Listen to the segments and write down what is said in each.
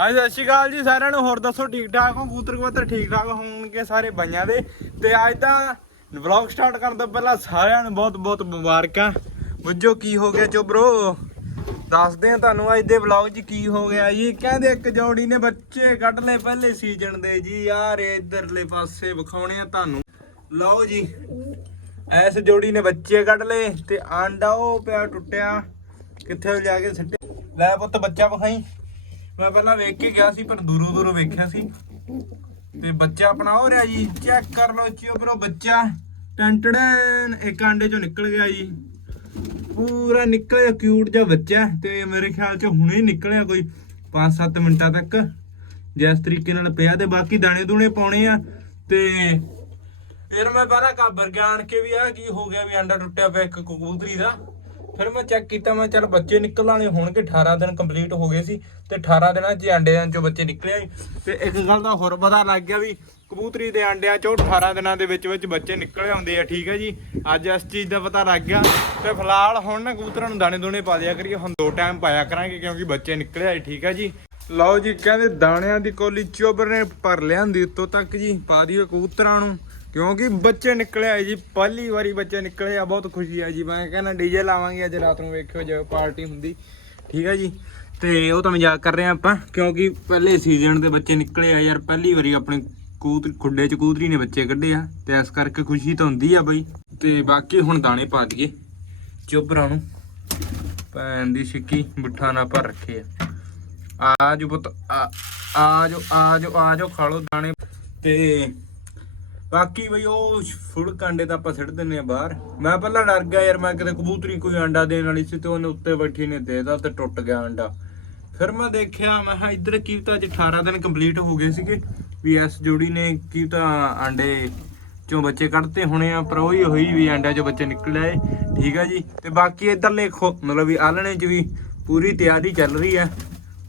ਹਾਂਜੀ, ਸਤਿ ਸ਼੍ਰੀ ਅਕਾਲ ਜੀ ਸਾਰਿਆਂ ਨੂੰ। ਹੋਰ ਦੱਸੋ, ਠੀਕ ਠਾਕ ਹੋ? ਕਬੂਤਰ ਕਬੂਤਰ ਠੀਕ ਠਾਕ ਹੋਣਗੇ ਸਾਰੇ ਬਾਈਆਂ ਦੇ। ਤੇ ਅੱਜ ਦਾ ਵਲੌਗ ਸਟਾਰਟ ਕਰਨ ਤੋਂ ਪਹਿਲਾਂ ਸਾਰਿਆਂ ਨੂੰ ਬਹੁਤ ਬਹੁਤ ਮੁਬਾਰਕਾਂ। ਬੁੱਝੋ, ਕੀ ਹੋ ਗਿਆ ਚੋ ਬ్రో ਦੱਸਦੇ ਆ ਤੁਹਾਨੂੰ ਅੱਜ ਦੇ ਵਲੌਗ 'ਚ ਕੀ ਹੋ ਗਿਆ ਜੀ। ਕਹਿੰਦੇ ਇੱਕ ਜੋੜੀ ਨੇ ਬੱਚੇ ਕੱਢ ਲਏ ਪਹਿਲੇ ਸੀਜ਼ਨ ਦੇ ਜੀ। ਯਾਰ, ਇਧਰਲੇ ਪਾਸੇ ਵਿਖਾਉਣੇ ਆ ਤੁਹਾਨੂੰ। ਲਓ ਜੀ ਐਸ ਜੋੜੀ ਨੇ ਬੱਚੇ ਕੱਢ ਲਏ ਤੇ ਆਂਡਾ ਉਹ ਪਿਆ ਟੁੱਟਿਆ। ਕਿੱਥੇ ਜਾ ਕੇ ਸਿੱਟੇ? ਲੈ ਪੁੱਤ, ਬੱਚਾ ਵਿਖਾਈ। ਮੈਂ ਪਹਿਲਾਂ ਵੇਖ ਕੇ ਗਿਆ ਸੀ, ਪਰ ਦੂਰੋਂ ਦੂਰੋਂ ਵੇਖਿਆ ਸੀ। ਤੇ ਬੱਚਾ ਆਪਣਾ ਹੋ ਰਿਹਾ ਜੀ, ਚੈੱਕ ਕਰ ਲਓ ਚਿਓ ਬਰੋ ਬੱਚਾ। ਟੈਂਟੜਨ ਇੱਕ ਆਂਡੇ ਚੋਂ ਨਿਕਲ ਗਿਆ ਜੀ। ਪੂਰਾ ਨਿਕਲਿਆ ਕਿਊਟ ਜਿਹਾ ਬੱਚਾ। ਤੇ ਮੇਰੇ ਖਿਆਲ ਚ ਹੁਣੇ ਨਿਕਲਿਆ ਕੋਈ 5-7 ਮਿੰਟਾਂ ਤੱਕ। ਜਿਸ ਤਰੀਕੇ ਨਾਲ ਪਿਆ ਤੇ ਬਾਕੀ ਦਾਣੇ ਦੂਣੇ ਪਾਉਣੇ ਆ। ਤੇ ਫਿਰ ਮੈਂ ਬਾਹਰ ਕਾਬਰ ਆਣ ਕੇ ਵੀ ਆ ਕੀ ਹੋ ਗਿਆ ਵੀ ਅੰਡਾ ਟੁੱਟਿਆ ਪਿਆ ਇੱਕ ਕਬੂਤਰੀ ਦਾ। ਫਿਰ ਮੈਂ ਚੈੱਕ ਕੀਤਾ, ਮੈਂ ਚੱਲ ਬੱਚੇ ਨਿਕਲ ਵਾਲੇ ਹੋਣਗੇ 18 ਦਿਨ ਕੰਪਲੀਟ ਹੋ ਗਏ ਸੀ ਤੇ 18 ਦਿਨਾਂ 'ਚ ਅੰਡਿਆਂ 'ਚੋਂ ਬੱਚੇ ਨਿਕਲੇ ਸੀ। ਤੇ ਇੱਕ ਗੱਲ ਦਾ ਹੋਰ ਪਤਾ ਲੱਗ ਗਿਆ ਵੀ ਕਬੂਤਰੀ ਦੇ ਅੰਡਿਆਂ 'ਚੋਂ 18 ਦਿਨਾਂ ਦੇ ਵਿੱਚ ਵਿੱਚ ਬੱਚੇ ਨਿਕਲੇ ਆਉਂਦੇ ਆ, ਠੀਕ ਹੈ ਜੀ। ਅੱਜ ਇਸ ਚੀਜ਼ ਦਾ ਪਤਾ ਲੱਗ ਗਿਆ। ਤੇ ਫਿਲਹਾਲ ਹੁਣ ਨਾ ਕਬੂਤਰਾਂ ਨੂੰ ਦਾਣੇ ਦੋਣੇ ਪਾ ਦਿਆ ਕਰੀਏ, ਹੁਣ ਦੋ ਟਾਈਮ ਪਾਇਆ ਕਰਾਂਗੇ ਕਿਉਂਕਿ ਬੱਚੇ ਨਿਕਲੇ ਆਏ ਠੀਕ ਹੈ ਜੀ। ਲਓ ਜੀ, ਕਹਿੰਦੇ ਦਾਣਿਆਂ ਦੀ ਕੋਲੀ ਚੋਬਰ ਨੇ ਭਰ ਲਿਆਂਦੀ ਉੱਤੋਂ ਤੱਕ ਜੀ, ਪਾ ਦਿਓ ਕਬੂਤਰਾਂ ਨੂੰ। ਕਿਉਂਕਿ ਬੱਚੇ ਨਿਕਲੇ ਆਏ ਜੀ, ਪਹਿਲੀ ਵਾਰੀ ਬੱਚੇ ਨਿਕਲੇ ਆ, ਬਹੁਤ ਖੁਸ਼ੀ ਆ ਜੀ। ਮੈਂ ਕਹਿੰਦਾ ਡੀਜੇ ਲਾਵਾਂਗੇ, ਅੱਜ ਰਾਤ ਨੂੰ ਵੇਖਿਓ ਜੇ ਪਾਰਟੀ ਹੁੰਦੀ। ਠੀਕ ਹੈ ਜੀ? ਤੇ ਉਹ ਤਾਂ ਮਜ਼ਾਕ ਕਰ ਰਹੇ ਆ ਆਪਾਂ, ਕਿਉਂਕਿ ਪਹਿਲੇ ਸੀਜ਼ਨ ਦੇ ਬੱਚੇ ਨਿਕਲੇ ਆ ਯਾਰ, ਪਹਿਲੀ ਵਾਰੀ ਆਪਣੇ ਕੂਤ, ਖੁੱਡੇ ਚ ਕੂਤਰੀ ਨੇ ਬੱਚੇ ਕੱਢੇ ਆ, ਤੇ ਇਸ ਕਰਕੇ ਖੁਸ਼ੀ ਤਾਂ ਹੁੰਦੀ ਆ ਬਈ। ਤੇ ਬਾਕੀ ਹੁਣ ਦਾਣੇ ਪਾ ਦਈਏ ਚੋਬਰਾਂ ਨੂੰ। ਭੈਣ ਦੀ ਸਿੱਕੀ ਬੁੱਠਾ ਨਾ ਭਰ ਰੱਖੇ ਆ। ਆ ਜੋ ਪੁੱਤ, ਆ ਆ ਜੋ ਆ ਜੋ ਆ ਜੋ ਖਾ ਲੋ ਦਾਣੇ। ਤੇ ਬਾਕੀ ਬਈ ਉਹ ਫੁੱਲ ਕਾਂਡੇ ਤਾਂ ਆਪਾਂ ਸਿੱਟ ਦਿੰਨੇ ਆ ਬਾਹਰ। ਮੈਂ ਪਹਿਲਾਂ ਡਰ ਗਿਆ ਯਾਰ, ਮੈਂ ਕਿਤੇ ਕਬੂਤਰੀ ਕੋਈ ਅੰਡਾ ਦੇਣ ਵਾਲੀ ਸੀ ਤੇ ਉਹਨੇ ਉੱਤੇ ਬੈਠੀ ਨੇ ਦੇਦਾ ਤੇ ਟੁੱਟ ਗਿਆ ਅੰਡਾ। ਫਿਰ ਮੈਂ ਦੇਖਿਆ, ਮੈਂ ਕਿਹਾ ਇੱਧਰ ਕੀ ਤਾਂ ਅੱਜ 18 ਦਿਨ ਕੰਪਲੀਟ ਹੋ ਗਏ ਸੀਗੇ। ਵੀ ਇਸ ਜੋੜੀ ਨੇ ਕੀ ਤਾਂ ਆਂਡੇ ਚੋਂ ਬੱਚੇ ਕੱਢਤੇ ਹੋਣੇ ਆ, ਪਰ ਉਹੀ ਹੋਈ ਵੀ ਆਂਡਿਆਂ ਚੋਂ ਬੱਚੇ ਨਿਕਲ ਆਏ। ਠੀਕ ਆ ਜੀ। ਤੇ ਬਾਕੀ ਇੱਧਰਲੇ ਖੋ, ਮਤਲਬ ਵੀ ਆਲਣੇ 'ਚ ਵੀ ਪੂਰੀ ਤਿਆਰੀ ਚੱਲ ਰਹੀ ਹੈ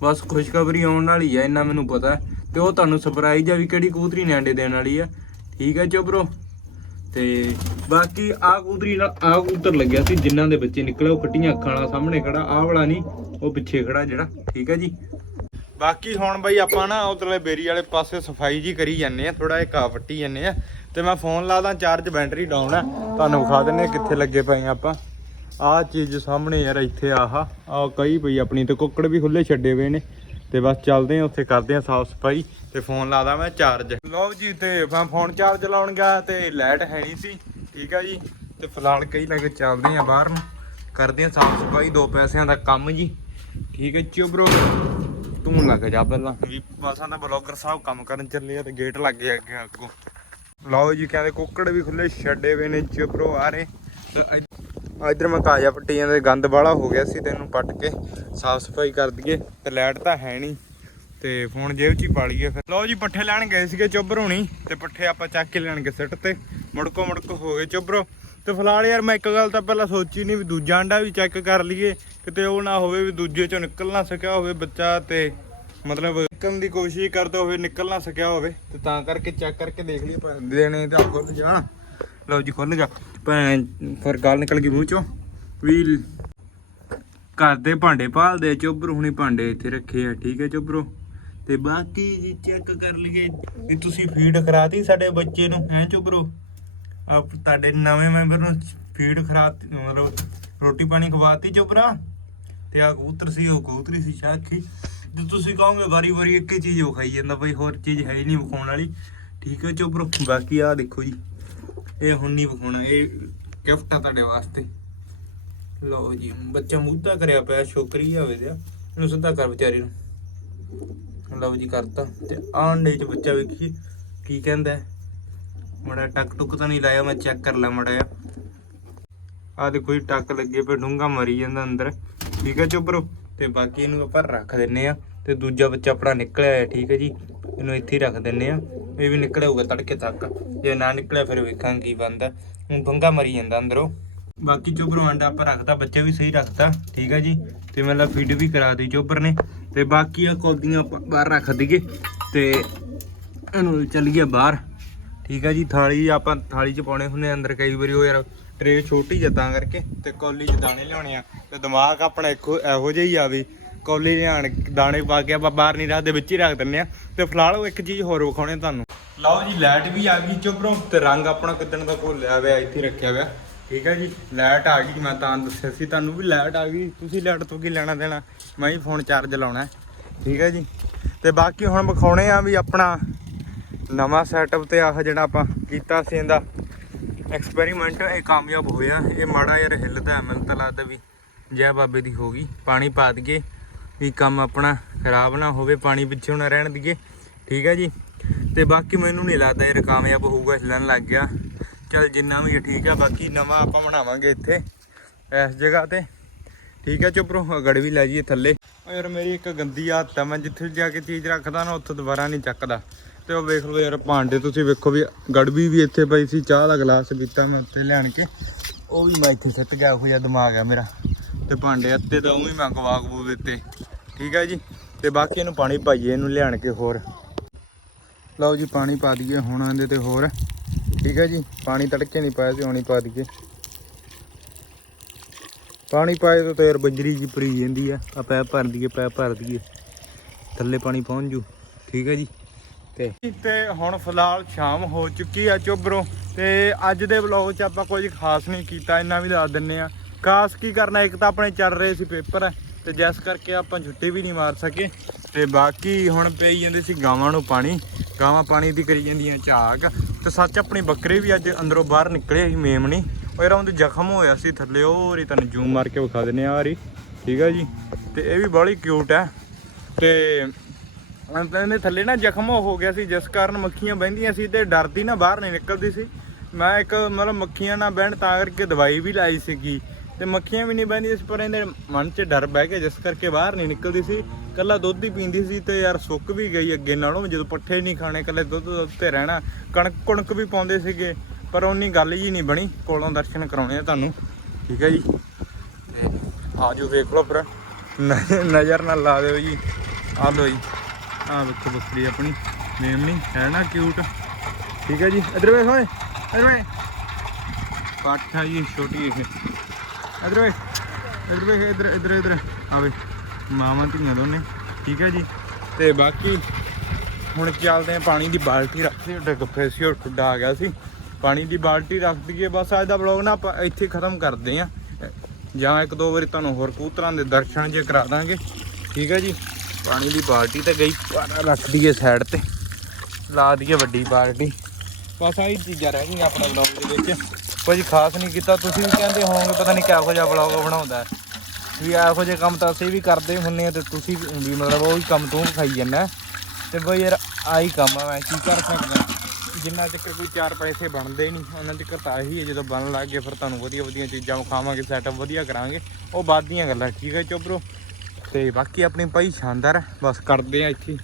ਬਸ ਖੁਸ਼ਖਬਰੀ ਆਉਣ ਵਾਲੀ ਹੈ ਇੰਨਾ ਮੈਨੂੰ ਪਤਾ। ਤੇ ਉਹ ਤੁਹਾਨੂੰ ਸਰਪ੍ਰਾਈਜ਼ ਆ ਵੀ ਕਿਹੜੀ ਕਬੂਤਰੀ ਨੇ ਆਂਡੇ ਦੇਣ ਵਾਲੀ ਆ। ਠੀਕ ਹੈ ਚੋਬਰੋ ਤੇ ਬਾਕੀ ਆ ਕਬੂਤਰੀ ਨਾਲ ਆ ਕਬੂਤਰ ਲੱਗਿਆ ਸੀ, ਜਿਨ੍ਹਾਂ ਦੇ ਬੱਚੇ ਨਿਕਲੇ ਉਹ ਕੱਟੀਆਂ ਅੱਖਾਂ ਵਾਲਾ ਸਾਹਮਣੇ ਖੜਾ, ਆਹ ਵਾਲਾ ਨਹੀਂ, ਉਹ ਪਿੱਛੇ ਖੜਾ ਜਿਹੜਾ, ਠੀਕ ਹੈ ਜੀ। ਬਾਕੀ ਹੁਣ ਬਈ ਆਪਾਂ ਨਾ ਉਧਰਲੇ ਬੇਰੀ ਵਾਲੇ ਪਾਸੇ ਸਫ਼ਾਈ ਜੀ ਕਰੀ ਜਾਂਦੇ ਆ ਥੋੜਾ ਜਿਹਾ ਘਾਹ ਵੱਟੀ ਜਾਂਦੇ ਆ। ਤੇ ਮੈਂ ਫੋਨ ਲਾਦਾ, ਚਾਰਜ ਬੈਟਰੀ ਡਾਊਨ ਆ, ਤੁਹਾਨੂੰ ਵਿਖਾ ਦਿੰਨੇ ਆ ਕਿੱਥੇ ਲੱਗੇ ਪਏ ਆ ਆਪਾਂ। ਆਹ ਚੀਜ਼ ਸਾਹਮਣੇ ਯਾਰ ਇੱਥੇ, ਆਹ ਆ ਕਈ ਪਈ ਆਪਣੀ, ਤੇ ਕੁੱਕੜ ਵੀ ਖੁੱਲੇ ਛੱਡੇ ਹੋਏ ਨੇ। ਤੇ ਬਸ ਚੱਲਦੇ ਆ ਉੱਥੇ ਕਰਦੇ ਆ ਸਾਫ਼ ਸਫ਼ਾਈ ਤੇ ਫੋਨ ਲਾਦਾ ਮੈਂ ਚਾਰਜ ਲਓ ਜੀ ਤੇ ਮੈਂ ਫੋਨ ਚਾਰਜ ਲਾਉਣ ਗਿਆ ਤੇ ਲਾਈਟ ਹੈ ਨਹੀਂ ਸੀ ਠੀਕ ਆ ਜੀ? ਤੇ ਫਿਲਹਾਲ ਕਈ ਲੱਗ ਚੱਲਦੇ ਆ ਬਾਹਰ ਨੂੰ। ਕਰਦੇ ਆ ਸਾਫ਼ ਸਫ਼ਾਈ ਦੋ ਪੈਸਿਆਂ ਦਾ ਕੰਮ ਜੀ। ਠੀਕ ਹੈ ਚਿਓ ਬ్రో ਤੂੰ ਲੱਗ ਜਾ ਪਹਿਲਾਂ। ਵੀ ਬਸਾਂ ਦਾ ਬਲੌਗਰ ਸਾਹਿਬ ਕੰਮ ਕਰਨ ਚੱਲੇ ਆ ਤੇ ਗੇਟ ਲੱਗ ਗਿਆ ਅੱਗੇ ਅੱਗੋਂ। ਲਓ ਜੀ ਕਹਿੰਦੇ ਕੁੱਕੜ ਵੀ ਖੁੱਲੇ ਛੱਡੇ ਹੋਏ ਨੇ ਚਿਓ ਬ్రో ਆ ਰਹੇ। ਤੇ ਇੱਧਰ ਮੈਂ ਕਾਜਾ ਪੱਟੀ ਜਾਂਦੇ ਗੰਦ ਵਾਲਾ ਹੋ ਗਿਆ ਸੀ ਤੈਨੂੰ ਪੱਟ ਕੇ ਸਾਫ਼ ਸਫ਼ਾਈ ਕਰ ਦਈਏ ਤੇ ਲਾਈਟ ਤਾਂ ਹੈ ਨਹੀਂ ਤੇ ਫੋਨ ਜੇਬ 'ਚ ਹੀ ਪਾ ਲਈਏ ਫਿਰ। ਲਓ ਜੀ, ਪੱਠੇ ਲੈਣ ਗਏ ਸੀਗੇ ਚੁੱਬਰ ਹੋਣੀ ਤੇ ਪੱਠੇ ਆਪਾਂ ਚੱਕ ਕੇ ਲੈਣਗੇ ਸਿੱਟ ਤੇ। ਮੁੜਕੋ ਮੁੜਕੋ ਹੋ ਗਏ ਚੁੱਭਰੋ ਤੇ ਫਿਲਹਾਲ ਯਾਰ ਮੈਂ ਇੱਕ ਗੱਲ ਤਾਂ ਪਹਿਲਾਂ ਸੋਚੀ ਨਹੀਂ ਵੀ ਦੂਜਾ ਅੰਡਾ ਵੀ ਚੈੱਕ ਕਰ ਲਈਏ, ਕਿਤੇ ਉਹ ਨਾ ਹੋਵੇ ਵੀ ਦੂਜੇ ਚੋਂ ਨਿਕਲ ਨਾ ਸਕਿਆ ਹੋਵੇ ਬੱਚਾ ਤੇ ਮਤਲਬ ਨਿਕਲਣ ਦੀ ਕੋਸ਼ਿਸ਼ ਕਰਦਾ ਹੋਵੇ, ਨਿਕਲ ਨਾ ਸਕਿਆ ਹੋਵੇ ਤੇ ਤਾਂ ਕਰਕੇ ਚੈੱਕ ਕਰਕੇ ਦੇਖ ਲਈਏ। ਭੈਣ ਦੇਣੇ ਤਾਂ ਖੁੱਲ ਜਾ। ਲਓ ਜੀ ਖੁੱਲ ਗਿਆ। ਭੈਣ ਫਿਰ ਗੱਲ ਨਿਕਲ ਗਈ ਮੂੰਹ ਚੋਂ। ਵੀ ਘਰ ਦੇ ਭਾਂਡੇ ਭਾਲਦੇ ਆ, ਹੁਣੀ ਭਾਂਡੇ ਇੱਥੇ ਰੱਖੇ ਆ। ਠੀਕ ਹੈ ਚੁੱਬਰੋ ਤੇ ਬਾਕੀ ਜੀ ਚੈੱਕ ਕਰ ਲਈਏ ਵੀ ਤੁਸੀਂ ਫੀਡ ਕਰਾਤੀ ਸਾਡੇ ਬੱਚੇ ਨੂੰ। ਹੈ ਚੁੱਬਰੋ ਆ ਤੁਹਾਡੇ ਨਵੇਂ ਮੈਂਬਰ ਨੂੰ ਫੀਡ ਖਰਾਤੀ ਮਤਲਬ ਰੋਟੀ ਪਾਣੀ ਖਵਾਤੀ ਚੁੱਬਰਾ ਤੇ ਆ ਕਬੂਤਰ ਸੀ ਉਹ ਕਬੂਤਰੀ ਸੀ ਸ਼ਾਖੀ। ਤੇ ਤੁਸੀਂ ਕਹੋਗੇ ਵਾਰੀ ਵਾਰੀ ਇੱਕ ਹੀ ਚੀਜ਼ ਉਹ ਖਾਈ ਜਾਂਦਾ ਬਈ ਹੋਰ ਚੀਜ਼ ਹੈ ਹੀ ਨਹੀਂ ਵਿਖਾਉਣ ਵਾਲੀ। ਠੀਕ ਹੈ ਚੁੱਬਰੋ ਬਾਕੀ ਆ ਦੇਖੋ ਜੀ। ਇਹ ਹੁਣ ਨਹੀਂ ਵਿਖਾਉਣਾ, ਇਹ ਗਿਫਟ ਆ ਤੁਹਾਡੇ ਵਾਸਤੇ। ਲਓ ਜੀ ਬੱਚਾ ਮੁੱਦਾ ਕਰਿਆ ਪਿਆ, ਛੋਕਰੀ ਆਵੇ ਦਿਆ ਇਹਨੂੰ ਸਿੱਧਾ ਕਰ ਵਿਚਾਰੀ ਨੂੰ। ਲਓ ਜੀ, ਕਰਤਾ। ਤੇ ਆਂਡੇ ਚ ਬੱਚਾ ਵੇਖੀ ਕੀ ਕਹਿੰਦਾ ਮੜਾ ਟੱਕ ਟੁੱਕ ਤਾਂ ਨਹੀਂ ਲਾਇਆ, ਮੈਂ ਚੈੱਕ ਕਰ ਲਾ ਮੜਾ ਆ ਦੇਖੋ ਜੀ, ਟੱਕ ਲੱਗੇ ਪਏ ਡੂੰਗਾ ਮਰੀ ਜਾਂਦਾ ਅੰਦਰ। ਠੀਕ ਹੈ ਚੁੱਪਰੋ ਤੇ ਬਾਕੀ ਇਹਨੂੰ ਆਪਾਂ ਰੱਖ ਦਿੰਨੇ ਆ, ਤੇ ਦੂਜਾ ਬੱਚਾ ਆਪਣਾ ਨਿਕਲਿਆ ਹੈ ਠੀਕ ਹੈ ਜੀ। ਇਹਨੂੰ ਇੱਥੇ ਹੀ ਰੱਖ ਦਿੰਨੇ ਆ। ਇਹ ਵੀ ਨਿਕਲਿਆ ਹੋਊਗਾ ਤੜਕੇ ਤੱਕ। ਜੇ ਨਾ ਨਿਕਲਿਆ ਫਿਰ ਵੇਖਾਂਗੇ ਕੀ ਬਣਦਾ। ਹੁਣ ਡੂੰਗਾ ਮਰੀ ਜਾਂਦਾ ਅੰਦਰੋਂ। ਬਾਕੀ ਚੋਬਰ ਆਂਡਾ ਆਪਾਂ ਰੱਖਦਾ ਬੱਚਾ ਵੀ ਸਹੀ ਰੱਖਦਾ ਠੀਕ ਹੈ ਜੀ? ਤੇ ਮਤਲਬ ਫੀਡ ਵੀ ਕਰਾ ਦੀ ਚੋਬਰ ਨੇ। ਤੇ ਬਾਕੀ ਆ ਕੋਦੀਆਂ ਆਪਾਂ ਬਾਹਰ ਰੱਖ ਦਈਏ ਤੇ ਇਹਨੂੰ ਚੱਲ ਗਿਆ ਬਾਹਰ। ਠੀਕ ਹੈ ਜੀ, ਥਾਲੀ ਆਪਾਂ ਥਾਲੀ ਚ ਪਾਉਣੇ ਹੁੰਦੇ ਆ ਅੰਦਰ ਕਈ ਵਾਰੀ ਉਹ ਯਾਰ ਟਰੇ ਛੋਟੀ ਜਿਹਾ ਤਾਂ ਕਰਕੇ। ਤੇ ਕੌਲੀ ਚ ਦਾਣੇ ਲਿਆਉਣੇ ਆ। ਤੇ ਦਿਮਾਗ ਆਪਣਾ ਇੱਕੋ ਇਹੋ ਜਿਹਾ ਹੀ ਆਵੇ ਕੌਲੀ ਲਿਆਣ ਦਾਣੇ ਪਾ ਕੇ ਆਪਾਂ ਬਾਹਰ ਨਹੀਂ ਰੱਖਦੇ ਵਿੱਚ ਹੀ ਰੱਖ ਦਿੰਨੇ ਆ ਤੇ ਫਿਲਹਾਲ ਉਹ ਇੱਕ ਚੀਜ਼ ਹੋਰ ਵਿਖਾਉਣੇ ਤੁਹਾਨੂੰ। ਲਓ ਜੀ ਲਾਈਟ ਵੀ ਆ ਗਈ ਚੁੱਪਰੋਂ ਤੇ ਰੰਗ ਆਪਣਾ ਕਿਦਣ ਦਾ ਘੋਲਿਆ ਹੋਇਆ ਇੱਥੇ ਰੱਖਿਆ ਹੋਇਆ। ਠੀਕ ਹੈ ਜੀ ਲਾਈਟ ਆ ਗਈ ਮੈਂ ਤਾਂ ਦੱਸਿਆ ਸੀ ਤੁਹਾਨੂੰ ਵੀ ਲਾਈਟ ਆ ਗਈ। ਤੁਸੀਂ ਲਾਈਟ ਤੋਂ ਕੀ ਲੈਣਾ ਦੇਣਾ? ਮੈਂ ਹੀ ਫੋਨ ਚਾਰਜ ਲਾਉਣਾ ਠੀਕ ਹੈ ਜੀ ਤੇ ਬਾਕੀ ਹੁਣ ਵਿਖਾਉਣੇ ਆ ਵੀ ਆਪਣਾ ਨਵਾਂ ਸੈਟਅਪ ਤੇ ਆਹ ਜਿਹੜਾ ਆਪਾਂ ਕੀਤਾ ਸੀ ਇਹਦਾ ਐਕਸਪੈਰੀਮੈਂਟ ਇਹ ਕਾਮਯਾਬ ਹੋਇਆ। ਇਹ ਮਾੜਾ ਯਾਰ ਹਿੱਲਦਾ ਹੈ, ਮੈਨੂੰ ਤਾਂ ਲੱਗਦਾ ਵੀ ਜੈ ਬਾਬੇ ਦੀ ਹੋ ਗਈ। ਪਾਣੀ ਪਾ ਦਈਏ। ਵੀ ਕੰਮ ਆਪਣਾ ਖਰਾਬ ਨਾ ਹੋਵੇ, ਪਾਣੀ ਪਿੱਛੇ ਨਾ ਰਹਿਣ ਦਈਏ ਠੀਕ ਹੈ ਜੀ? ਤੇ ਬਾਕੀ ਮੈਨੂੰ ਨਹੀਂ ਲੱਗਦਾ ਇਹ ਕਾਮਯਾਬ ਹੋਊਗਾ, ਹਿੱਲਣ ਲੱਗ ਗਿਆ। ਚਲ ਜਿੰਨਾ ਵੀ ਹੈ, ਠੀਕ ਆ, ਬਾਕੀ ਨਵਾਂ ਆਪਾਂ ਬਣਾਵਾਂਗੇ ਇੱਥੇ, ਇਸ ਜਗ੍ਹਾ ਤੇ। ਠੀਕ ਹੈ ਚੁੱਪਰੋਂ ਗੜ ਵੀ ਲੈ ਜਾਈਏ ਥੱਲੇ। ਓ ਯਾਰ ਮੇਰੀ ਇੱਕ ਗੰਦੀ ਆਦਤ ਆ, ਮੈਂ ਜਿੱਥੇ ਜਾ ਕੇ ਚੀਜ਼ ਰੱਖਦਾ ਨਾ, ਉੱਥੋਂ ਦੁਬਾਰਾ ਨਹੀਂ ਚੱਕਦਾ। ਤੇ ਉਹ ਵੇਖ ਲਓ ਯਾਰ ਭਾਂਡੇ, ਤੁਸੀਂ ਵੇਖੋ ਵੀ ਗੜਬੀ ਵੀ ਇੱਥੇ ਪਈ ਸੀ, ਚਾਹ ਦਾ ਗਲਾਸ ਪੀਤਾ ਮੈਂ ਉੱਤੇ ਲਿਆਣ ਕੇ। ਉਹ ਵੀ ਮੈਂ ਇੱਥੇ ਸਿੱਟ ਗਿਆ ਹੋਇਆ ਦਿਮਾਗ ਆ ਮੇਰਾ। ਤੇ ਭਾਂਡੇ ਅੱਤੇ ਤਾਂ ਉਹ ਵੀ ਮੈਂ ਗਵਾ ਗਵੂ ਦਿੱਤੇ। ਠੀਕ ਹੈ ਜੀ? ਤੇ ਬਾਕੀ ਇਹਨੂੰ ਪਾਣੀ ਪਾਈਏ, ਇਹਨੂੰ ਲਿਆਣ ਕੇ ਹੋਰ। ਲਓ ਜੀ, ਪਾਣੀ ਪਾ ਦਈਏ ਹੁਣ ਇਹਦੇ ਤੇ ਹੋਰ। ਠੀਕ ਹੈ ਜੀ? ਪਾਣੀ ਤੜਕੇ ਨਹੀਂ ਪਾਇਆ ਤੇ ਹੁਣੀ ਪਾ ਦਈਏ। ਪਾਣੀ ਪਾਏ ਤੋਂ ਤਾਂ ਯਾਰ ਬੰਜਰੀ ਜੀ ਭਰੀ ਜਾਂਦੀ ਆ। ਆ ਪੈਪ ਭਰ ਦਈਏ, ਪੈਪ ਭਰ ਦਈਏ। ਥੱਲੇ ਪਾਣੀ ਪਹੁੰਚ ਜੂ। ਠੀਕ ਹੈ ਜੀ? ਤੇ ਤੇ ਹੁਣ ਫਿਲਹਾਲ ਸ਼ਾਮ ਹੋ ਚੁੱਕੀ ਆ ਚੋਬਰੋਂ। ਤੇ ਅੱਜ ਦੇ ਵਲੌਗ 'ਚ ਆਪਾਂ ਕੁਝ ਖਾਸ ਨਹੀਂ ਕੀਤਾ, ਇੰਨਾ ਵੀ ਦੱਸ ਦਿੰਨੇ ਆ। ਖਾਸ ਕੀ ਕਰਨਾ, ਇੱਕ ਤਾਂ ਆਪਣੇ ਚੱਲ ਰਹੇ ਸੀ ਪੇਪਰ। ਤੇ ਜਿਸ ਕਰਕੇ ਆਪਾਂ ਛੁੱਟੀ ਵੀ ਨਹੀਂ ਮਾਰ ਸਕੇ ਤੇ ਬਾਕੀ ਹੁਣ ਪਈ ਜਾਂਦੇ ਸੀ ਗਾਵਾਂ ਨੂੰ ਪਾਣੀ, ਗਾਵਾਂ ਪਾਣੀ ਦੀ ਕਰੀ ਜਾਂਦੀਆਂ ਝਾਕ ਤੇ ਸੱਚ ਆਪਣੀ ਬੱਕਰੇ ਵੀ ਅੱਜ ਅੰਦਰੋਂ ਬਾਹਰ ਨਿਕਲੇ ਸੀ ਮੇਮਣੀ, ਉਹ ਯਾਰ ਉਹਦੇ ਜ਼ਖਮ ਹੋਇਆ ਸੀ ਥੱਲੇ ਉਹ ਰੀ ਤੁਹਾਨੂੰ ਜ਼ੂਮ ਮਾਰ ਕੇ ਵਿਖਾ ਦਿੰਨੇ ਆ ਰਹੀ ਠੀਕ ਆ ਜੀ, ਤੇ ਇਹ ਵੀ ਬੜੀ ਕਿਊਟ ਹੈ ਤੇ ਇਹਦੇ ਥੱਲੇ ਨਾ ਜ਼ਖਮ ਹੋ ਗਿਆ ਸੀ, ਜਿਸ ਕਾਰਨ ਮੱਖੀਆਂ ਬਹਿੰਦੀਆਂ ਸੀ ਤੇ ਡਰਦੀ ਨਾ ਬਾਹਰ ਨਹੀਂ ਨਿਕਲਦੀ ਸੀ। ਮੈਂ ਇੱਕ ਮਤਲਬ ਮੱਖੀਆਂ ਨਾ ਬਹਿਣ ਤਾਂ ਕਰਕੇ ਦਵਾਈ ਵੀ ਲਾਈ ਸੀਗੀ। ਤੇ ਮੱਖੀਆਂ ਵੀ ਨਹੀਂ ਬਹਿੰਦੀਆਂ ਸੀ, ਪਰ ਇਹਦੇ ਮਨ 'ਚ ਡਰ ਬਹਿ ਗਿਆ, ਜਿਸ ਕਰਕੇ ਬਾਹਰ ਨਹੀਂ ਨਿਕਲਦੀ ਸੀ। ਕੱਲਾ ਦੁੱਧ ਹੀ ਪੀਂਦੀ ਸੀ ਤੇ ਯਾਰ ਸੁੱਕ ਵੀ ਗਈ ਅੱਗੇ ਨਾਲੋਂ, ਜਦੋਂ ਪੱਠੇ ਨਹੀਂ ਖਾਣੇ ਕੱਲੇ ਦੁੱਧ ਦੁੱਧ ਤੇ ਰਹਿਣਾ। ਕਣਕ ਕਣਕ ਵੀ ਪਾਉਂਦੇ ਸੀਗੇ, ਪਰ ਉਨੀ ਗੱਲ ਜੀ ਨਹੀਂ ਬਣੀ। ਕੋਲੋਂ ਦਰਸ਼ਨ ਕਰਾਉਣੇ ਆ ਤੁਹਾਨੂੰ। ਠੀਕ ਹੈ ਜੀ। ਤੇ ਆਜੋ ਵੇਖ ਲਓ ਫਿਰ। ਨਜ਼ਰ ਨਾਲ ਲਾ ਦਿਓ ਜੀ। ਆ ਲਓ ਜੀ। ਆ ਵੇਖੋ ਬੱਕਰੀ ਆਪਣੀ। ਮੇਮਣੀ ਹੈ ਨਾ ਕਿਊਟ ਠੀਕ ਹੈ ਜੀ। ਇਧਰ ਵੇਖ ਓਏ, ਇਧਰ ਵੇਖ। ਪਾਠਾ ਜੀ, ਛੋਟੀ ਇਹ ਇਧਰ ਵੇਖ ਇਧਰ ਵੇਖ, ਇਧਰ ਇਧਰ ਇਧਰ। ਆਵੇ ਮਾਵਾਂ ਧੀਆਂ ਦੋਨੇ। ਠੀਕ ਹੈ ਜੀ? ਤੇ ਬਾਕੀ ਹੁਣ ਚੱਲਦੇ ਆ ਪਾਣੀ ਦੀ ਬਾਲਟੀ ਰੱਖਦੇ ਉੱਤੇ ਗੱਫੇ ਸੀ ਉਹ ਟੁੱਡਾ ਆ ਗਿਆ ਸੀ। ਪਾਣੀ ਦੀ ਬਾਲਟੀ ਰੱਖ ਦਈਏ, ਬਸ ਅੱਜ ਦਾ ਵਲੌਗ ਨਾ ਆਪਾਂ ਇੱਥੇ ਖਤਮ ਕਰਦੇ ਆ ਜਾਂ ਇੱਕ ਦੋ ਵਾਰੀ ਤੁਹਾਨੂੰ ਹੋਰ ਕਬੂਤਰਾਂ ਦੇ ਦਰਸ਼ਨ ਜੇ ਕਰਾ ਦਾਂਗੇ। ਠੀਕ ਹੈ ਜੀ? ਪਾਣੀ ਦੀ ਬਾਲਟੀ ਤਾਂ ਗਈ ਪਰ ਰੱਖ ਦਈਏ ਸਾਈਡ ਤੇ। ਲਾ ਦਈਏ ਵੱਡੀ ਬਾਲਟੀ। ਬਸ ਆਹੀ ਚੀਜ਼ਾਂ ਰਹਿ ਗਈਆਂ ਆਪਣੇ ਵਲੌਗ ਦੇ ਵਿੱਚ। ਕੁਝ ਖਾਸ ਨਹੀਂ ਕੀਤਾ। ਤੁਸੀਂ ਵੀ ਕਹਿੰਦੇ ਹੋਵੋਗੇ, ਪਤਾ ਨਹੀਂ ਕਿਹੋ ਜਿਹਾ ਵਲੌਗ ਬਣਾਉਂਦਾ ਹੈ। ਵੀ ਇਹੋ ਜਿਹੇ ਕੰਮ ਤਾਂ ਅਸੀਂ ਵੀ ਕਰਦੇ ਹੁੰਨੇ ਆ ਤੇ ਤੁਸੀਂ ਵੀ ਮਤਲਬ ਉਹ ਹੀ ਕੰਮ ਤੂੰ ਖਾਈ ਜਾਂਦਾ ਤੇ ਬਈ ਯਾਰ, ਆਹੀ ਕੰਮ ਆ, ਮੈਂ ਕੀ ਕਰ ਸਕਦਾ ਜਿੰਨਾ ਚਿਰ ਕੋਈ ਚਾਰ ਪੈਸੇ ਬਣਦੇ ਨਹੀਂ, ਉਹਨਾਂ ਚਿਰ ਤਾਂ ਆਹੀ ਹੈ, ਜਦੋਂ ਬਣਨ ਲੱਗ ਗਏ ਫਿਰ ਤੁਹਾਨੂੰ ਵਧੀਆ ਵਧੀਆ ਚੀਜ਼ਾਂ ਵਿਖਾਵਾਂਗੇ ਸੈਟਅਪ ਵਧੀਆ ਕਰਾਂਗੇ। ਉਹ ਬਾਅਦ ਦੀਆਂ ਗੱਲਾਂ, ਠੀਕ ਹੈ ਚੋਬਰੋ ਤੇ ਬਾਕੀ ਆਪਣੀ ਭਾਈ ਸ਼ਾਨਦਾਰ ਬਸ ਕਰਦੇ ਆ ਇੱਥੇ